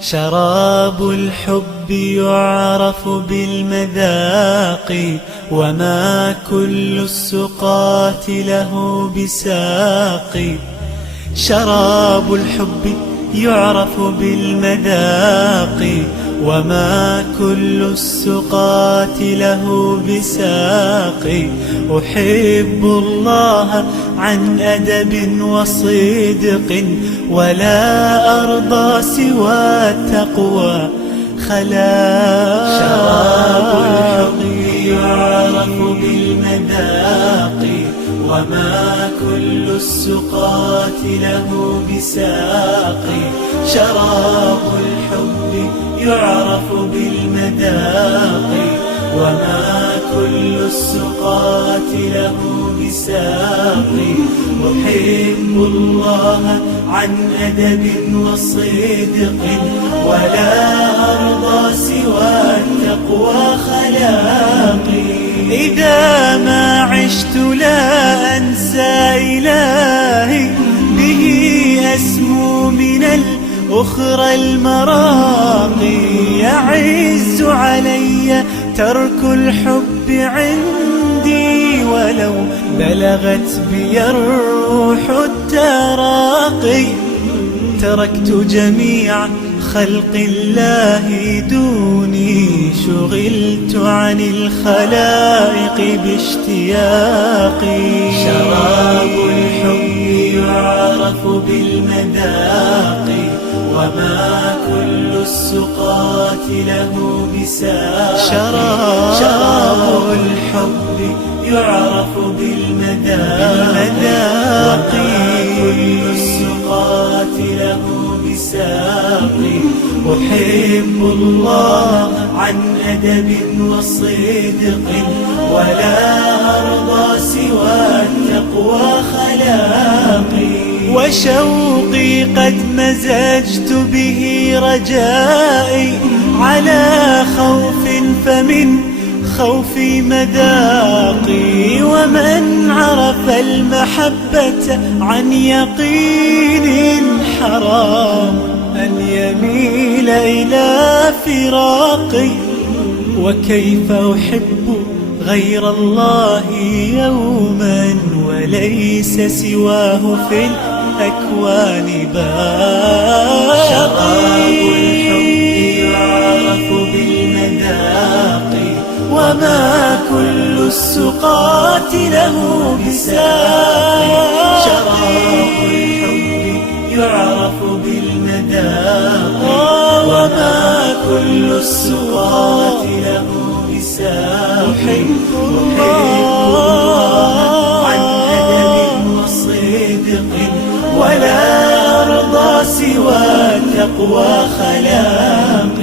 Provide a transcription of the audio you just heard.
شراب الحب يعرف بالمذاق، وما كل السقاة له بساق. شراب الحب يعرف بالمذاق، وما كل السقاة له بساق. أحب الله عن أدب وصدق، ولا أرضى سوى التقوى خلاق. شراب الحب يعرف بالمذاق، وما كل السقاة له بساق. شراب الحب يعرف بالمذاق، وما كل السقاة له بساق. أحب الله عن أدب وصدق، ولا أرضى سوى التقوى خلاقي. إذا ما عشت لا أنسى إلهي، به أسمو من الأخرى المراقي. يعز علي ترك الحب عندي، ولو بلغت بي الروح التراقي. تركت جميع خلق الله دوني، شغلت عن الخلائق باشتياقي. شراب الحب يعرف بالمذاق، وما كل السقاة له بساق. شراب الحب يعرف بالمذاق، وما كل السقاة له بساق. أحب الله عن أدب وصدق، ولا أرضى سوى التقوى خلاقي. وشوقي قد مزجت به رجائي، على خوف فمن خوفي مذاقي. ومن عرف المحبة عن يقين، حرام أن يميل إلى فراقي. وكيف أحب غير الله يوما، وليس سواه في الأكوان باقي. شراب الحب يعرف بالمذاق، وما كل السقاة له بساق. شراب الحب يعرف بالمذاق، وما كل السقاة له بساق. أحب الله عن أدب وصدق، ولا أرضى سوى التقوى خلاق.